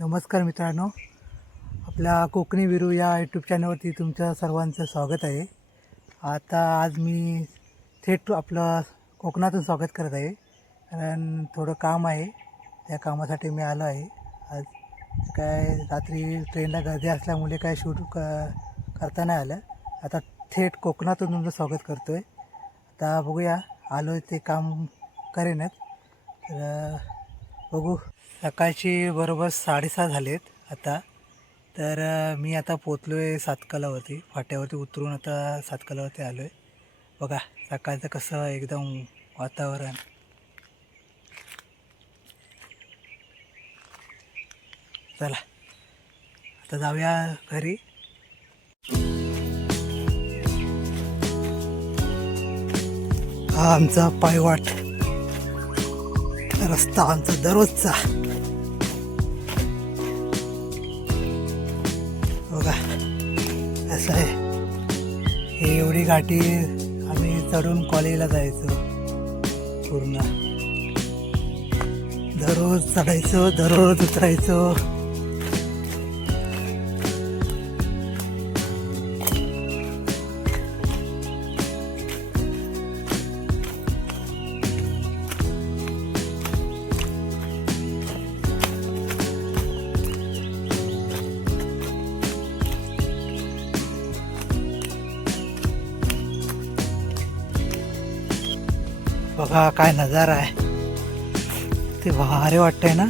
नमस्कार मित्रांनो. आपल्या कोकणी विरू या यूट्यूब चॅनलवरती तुमचं सर्वांचं स्वागत आहे. आता आज मी थेट आपलं कोकणातून स्वागत करत आहे. कारण थोडं काम आहे. त्या कामासाठी मी आलो आहे. आज काय रात्री ट्रेनला गर्दी असल्यामुळे काय शूट क करता नाही आलं. आता थेट कोकणातून तुमचं स्वागत करतो आहे आता बघूया. आलो आहे ते काम करेनच. तर बघू. सकाळची बरोबर साडेसहा झालेत आता. तर मी आता पोचलो आहे सातकालावरती. फाट्यावरती उतरून आता सातकालावरती आलो आहे बघा सकाळचं कसं एकदम वातावरण. चला आता जाऊया घरी. हा आमचा पायवाट. रस्ता आमचा दररोजचा. बघा. असं आहे. हे एवढी गाठी आम्ही चढून कॉलेजला जायचो. पूर्ण. दररोज चढायचो दररोज उतरायचो. पहा काय नजारा आहे. ते भारी वाटतंय ना.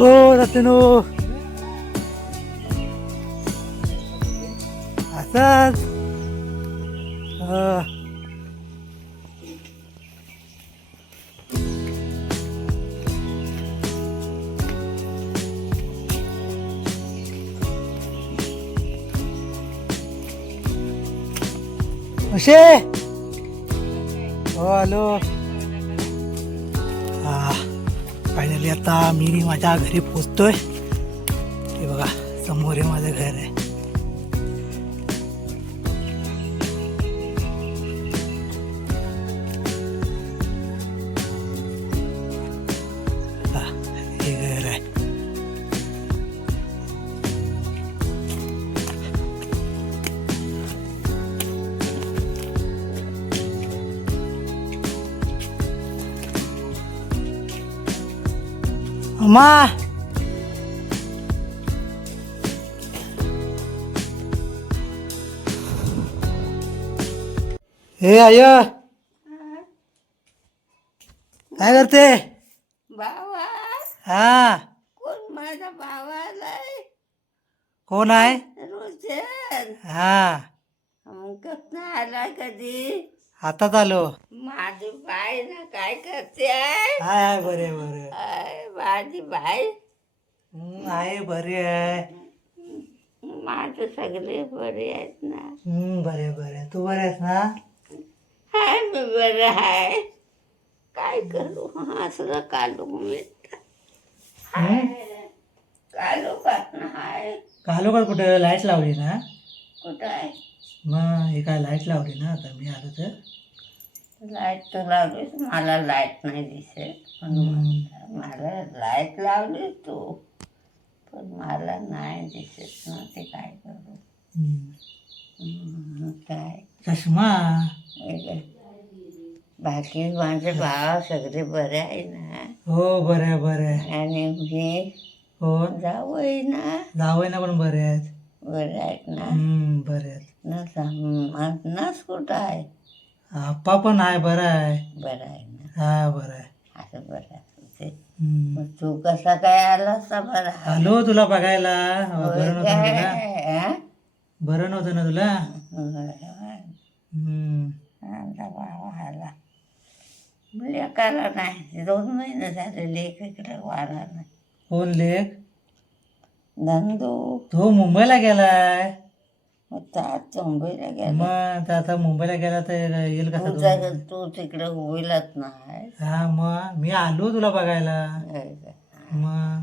ओ रतनो असंच हा. अशे हो आलो आता मी माझ्या घरी पोचतोय. हे बघा समोर हे माझं घर आहे. अम्मा हे आय. काय करते? बाबा हा. कोण माझा बाबा आलाय कोण आहे? रोशन. हा. मग कसं आला कधी? हातात आलो. माझी बाई ना काय करते हाय हाय बरे बरे. आय, माझी बाई. हम्म, आहे बरे आहे. माझे सगळे बरे आहेत ना. हम्म, बरे बरे. तू बरे आहेस ना? हाय मी बरं आहे. काय करू? असलं कालू मी? कालू का हाय. कालो का कुठे लाइट लावली ना? कुठं आहे? मग हे काय लाइट लावली ना? आता मी आलो तर. लाइट तू लावलीस मला लाइट नाही दिसत. हम्म. मला लाइट लावली तू. पण मला नाही दिसत ना ते काय करू? हम्म. हम्म, काय? चष्मा? बाकी माझे भाव सगळे बरे आहे ना? हो बरे बरे आणि मी हो. जावं ना? जावई ना पण बरे आहेत. बरे आहेत ना? हम्म, बरे आहेत. नस कुठं आहे? आप्पा पण आहे बरं आहे बरं आहे ना हा बरं आहे असं बरं आहे ते हम्म. मग तू कसा काय आलास ना बरं? आलो तुला बघायला बरं नव्हतं ना तुला? हा? बरं नव्हतं ना तुला. हम्म. आमचा आला लेकाला नाही दोन महिने झाले लेख इकडे वारा नाही कोण लेख नंदू तो मुंबईला गेलाय मग तास मुंबईला गेला. मग आता- आता मुंबईला गेला तर येईल कसा तो? तुझा तू तिकडे होईलच नाही हा मग मी आलो तुला बघायला. मग?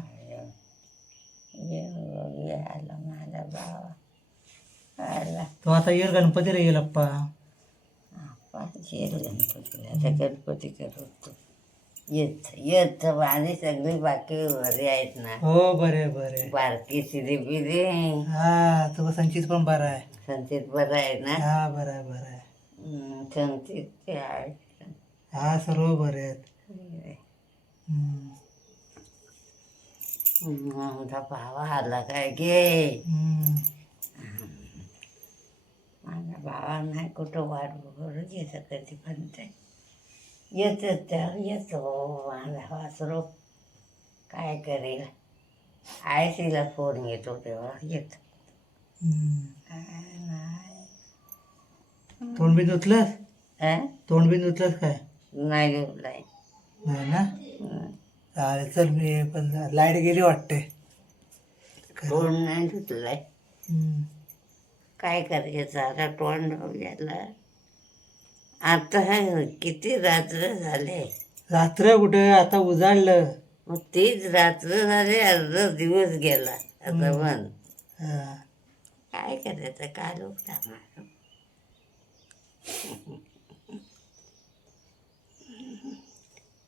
ये आला माझा भाव. आला. तो आता येईल गणपतीला येईल अप्पा. पाचशे गणपतीला. आता गणपती करतो येत येत माझी सगळी बाकी घरी आहेत ना. हो बरे बरे. बारकी सिरी बिरी. हा तो संचित पण बरा आहे. संचित बरं आहे ना? हा बरं आहे बरं आहे. हम्म, संचित ते आहे हा सर्व बरे आहेत. हम्म. हम्म, आमचा भाव आला काय गे? हम्म. माझ्या भावा नाही कुठं वाट बघू येतं कधी पण ते येतं तर येतो माझा वासरू काय करेल? आयसीला फोन येतो तेव्हा येतो. तोंड बिन धुतलंस? तोंड बिन धुतलंस काय? नाही घेऊलाय नाही ना? चालेल चल मी पण लाइट गेली वाटते. तोंड नाही धुतलाय. काय करायचं आता? तोंड गेला आता हे किती रात्र झाले? रात्र कुठे? आता उजाडलं. मग तीच रात्र झाले अर्धा दिवस गेला. आता पण हा. काय करायचं? काय लोक टाकणार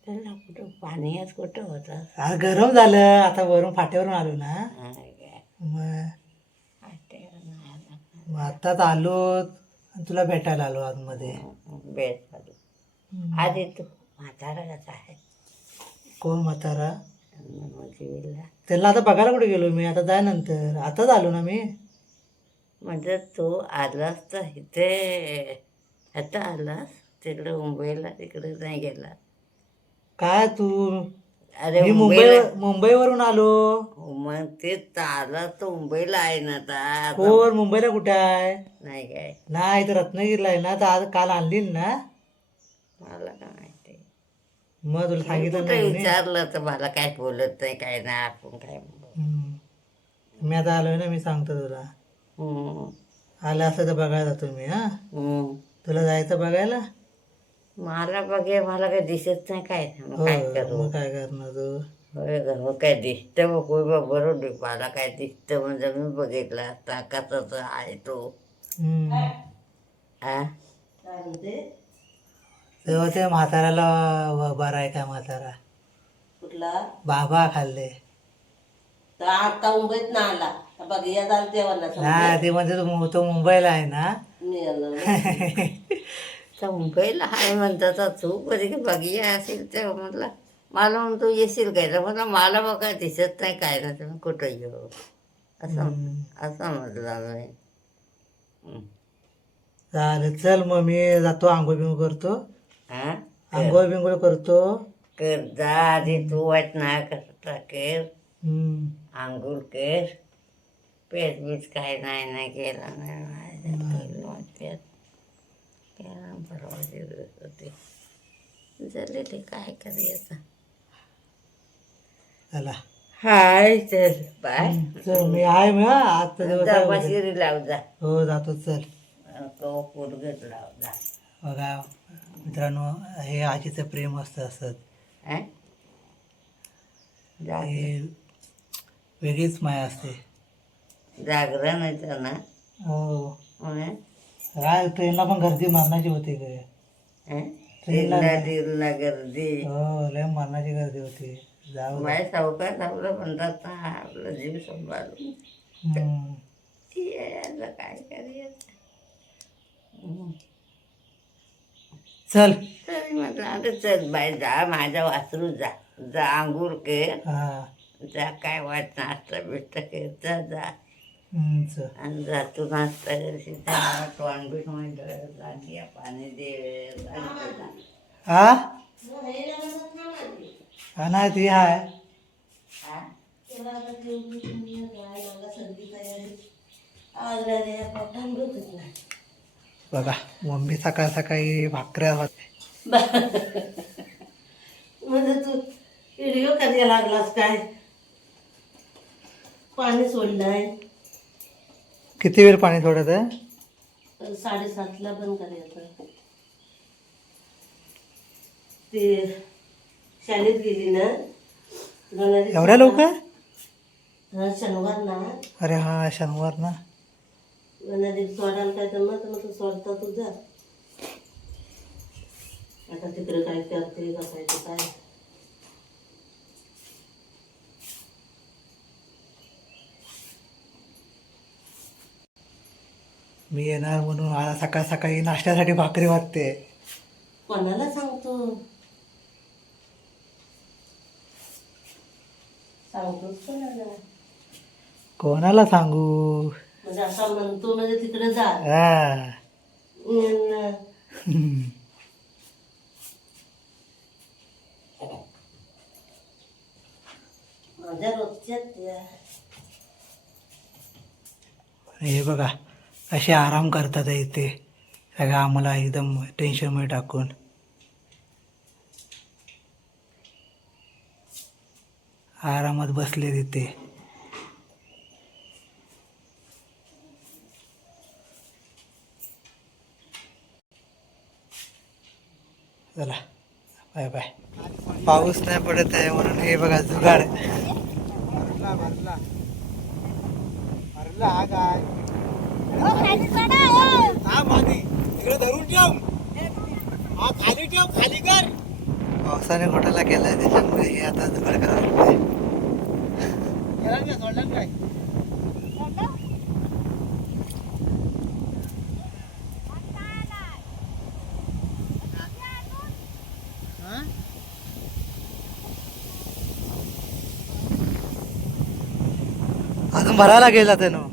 त्याला कुठं पाण्यात कुठं होतं? आज गरम झालं. आता वरून फाट्यावरून आलो ना. मग. मग आत्ताच आलो. आणि तुला भेटायला आलो आतमध्ये. हम्म. आधी तू म्हातारा कसा आहे. कोण म्हातारा? मग त्यांना आता बघायला कुठे गेलो मी? आता जाय नंतर. आताच आलो ना मी? म्हणजे तू आलास तर इथे. आता आलास? तिकडे मुंबईला तिकडे नाही गेला. काय तू? अरे मी मुंबई मुंबईवरून आलो. मग ते तर मुंबईला आहे ना आता. कोण मुंबईला कुठे आहे? नाही काय. नाही इथं रत्नागिरीला आहे ना तर आज काल आणली ना. मला काय माहिती. मग तुला सांगितलं कुठे नाही म्हणे. विचारलं तर मला काय बोलत नाही काय नाही आपण काय बोलू. हम्म. मी आता आलोय ना मी सांगतो तुला. हम्म. आलं असं तर बघायला जातो मी हा. हम्म. तुला जायचं बघायला? मला बघे मला काय दिसत नाही काय. मग हो काय करू मग काय करणार तू? होय काय दिसतं मग बा बरोबर मला काय दिसतं म्हणजे मी बघितलं. कसाच आहे तो. हा तेव्हा ते म्हाताऱ्याला बरा आहे का म्हातारा? कुठला? बाबा खाल्ले. तर आता मुंबईत ना आला. बघिया झालं तेव्हा ना नाही ते म्हणजे तो मु- तो मुंबईला आहे ना? मी आलो तर मुंबईला आहे म्हणतात तू कधी की बघिया असेल तेव्हा म्हटलं मला म्हणतो येशील काय? तर म्हटलं मला बघा दिसत नाही काय ना तुम्ही कुठं येऊ? असं. असं म्हटलं मी हं. चालेल चल मग मी जातो आंघोळ बिंघोळ करतो. हा? आंघोळ बिंघोळ करतो. कर जा आधी तू वाट ना करता कर हम्म. आंघोळ कर. पेट बीट काय नाही नाही केला नाही माझ्या केलं पेट केला परवा दिवस होते. झाले ते काय करायचं? चला. हाय चल बाय. चल मी आहे मी हा आजचा दिवस आहे उद्या. दमाशिरी लाव जा. हो जातो चल. तो पुरगत लाव जा. बघा मित्रांनो हे आजीचं प्रेम असतं असत. हं? जा हे वेगळीच माया असते. जागरण येतं ना हो. म्हणून काय ट्रेनला पण गर्दी मारण्याची होती काय हं? तिरला तिरला गर्दी. हो लय मारण्याची गर्दी होती. जाऊ. बाय सावकार आपलं म्हणतात ना आपलं जीव सांभाळून हम्म. यायला काय करायचं. चल. तरी म्हटलं अरे चल बाय जा माझ्या वासरू जा. जा कर हा. जा काय वाट नाश्ता बिष्टा कर जा जा. आणि जातो नाश्ता करशी त्याला तोंड बीट म्हणलं लागली पाणी दे लागली. हा हा ना ती हाय. हा? बघा मम्मी सकाळ सकाळी भाकऱ्या होते म्हणजे तू व्हिडिओ करायला लागलास काय? पाणी सोडलंय. किती वेळ पाणी सोडत आहे? साडेसातला बंद करायचं. ते शाळेत गेली ना. एवढ्या लवकर? हा शनिवार ना. अरे हा शनिवार ना. सोडायला काय जमत मग तू सोडता तुझा आता तिकडे काय करते बसायचं काय? मी येणार म्हणून आज सकाळ सकाळी नाश्त्यासाठी भाकरी वाटते. कोणाला सांगतो? सांगतोच कोणाला कोणाला सांगू? म्हणजे असा म्हणतो म्हणजे तिकडे जा. हा. अन माझ्या रोजच्याच त्या. हे बघा असे आराम करतात इथे. सगळं आम्हाला एकदम टेन्शनमध्ये टाकून. आरामात बसले तिथे. चला बाय बाय. पाऊस नाही पडत आहे म्हणून हे बघा जुगाड. भरला भरला भरला हा काय हा माती तिकडे धरून ठेव. हा खाली ठेव खाली कर. पावसाने घोटाला केलाय त्याच्यामुळे हे आता जुगाड करावं लागतंय. अजून भरायला गेला त्यानं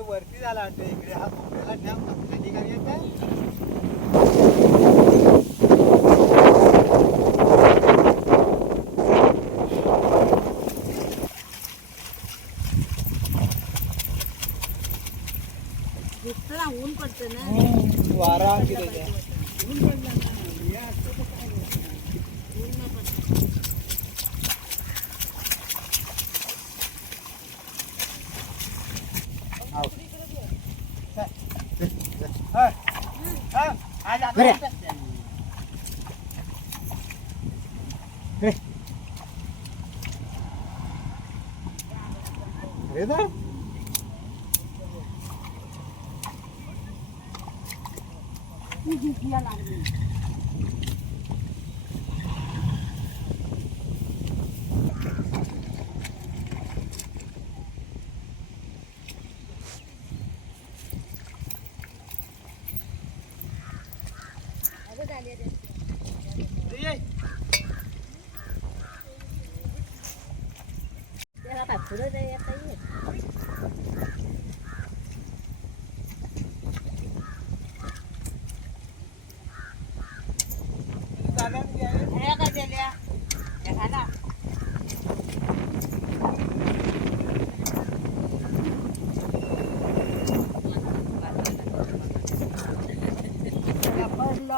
वरती झाला वाटतं इकडे हा कोपऱ्याला ठेव खाली गाडी येते वारा किती লাগবে।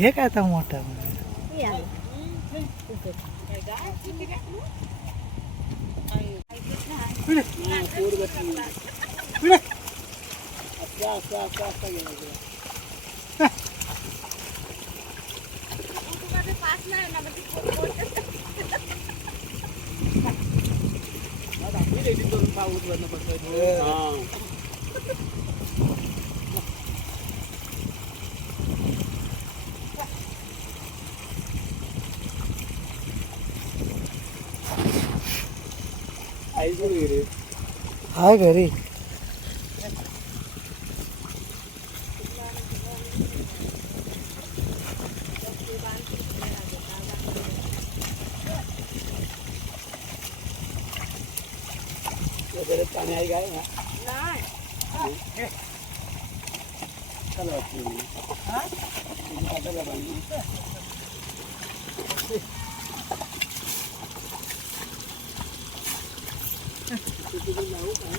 हे काय आता मोठं हाय घरी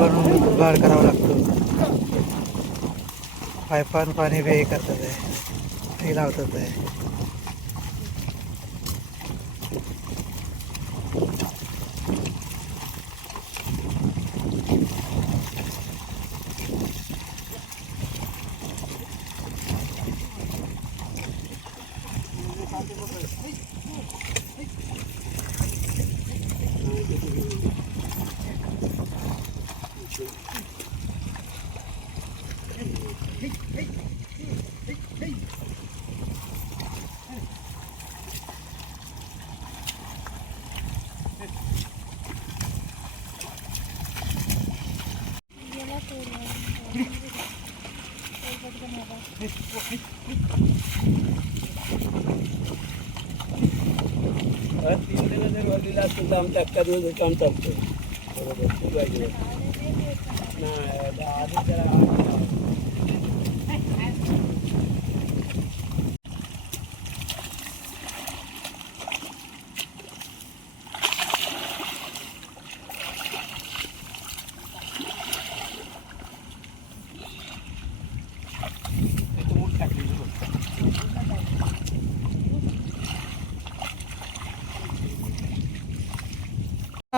भरून बाहेर करावा लागतो. पायपान पाणी बी करतात आहे. ते लावतात आहे. वरलीला असतो तर अख्खा दिवस काम चालतो बरोबर. नाही आधी जरा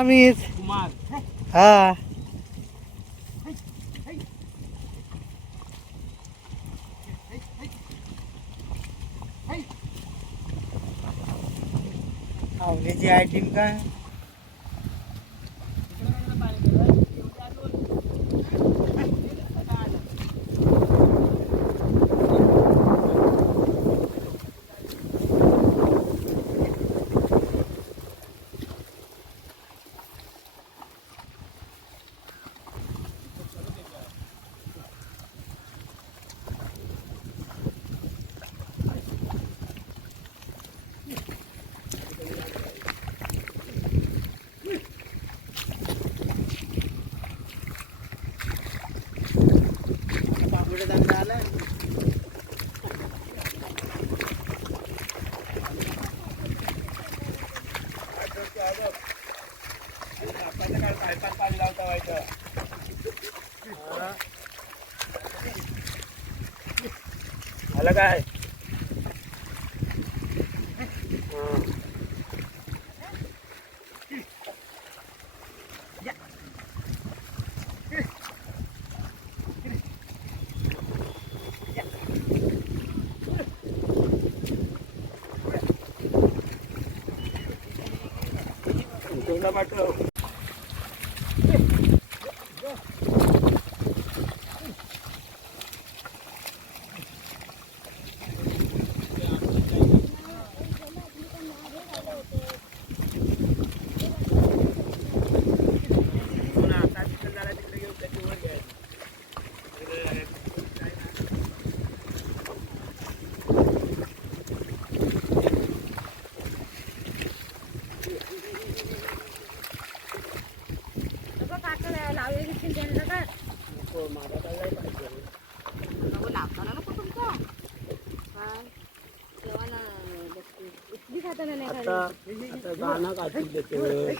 आम्ही कुमार हा आवडीची आहे टीम काय पाणी लावता व्हायचं आलं काय आता गाणं काढतील त्याचं रोशन आलाय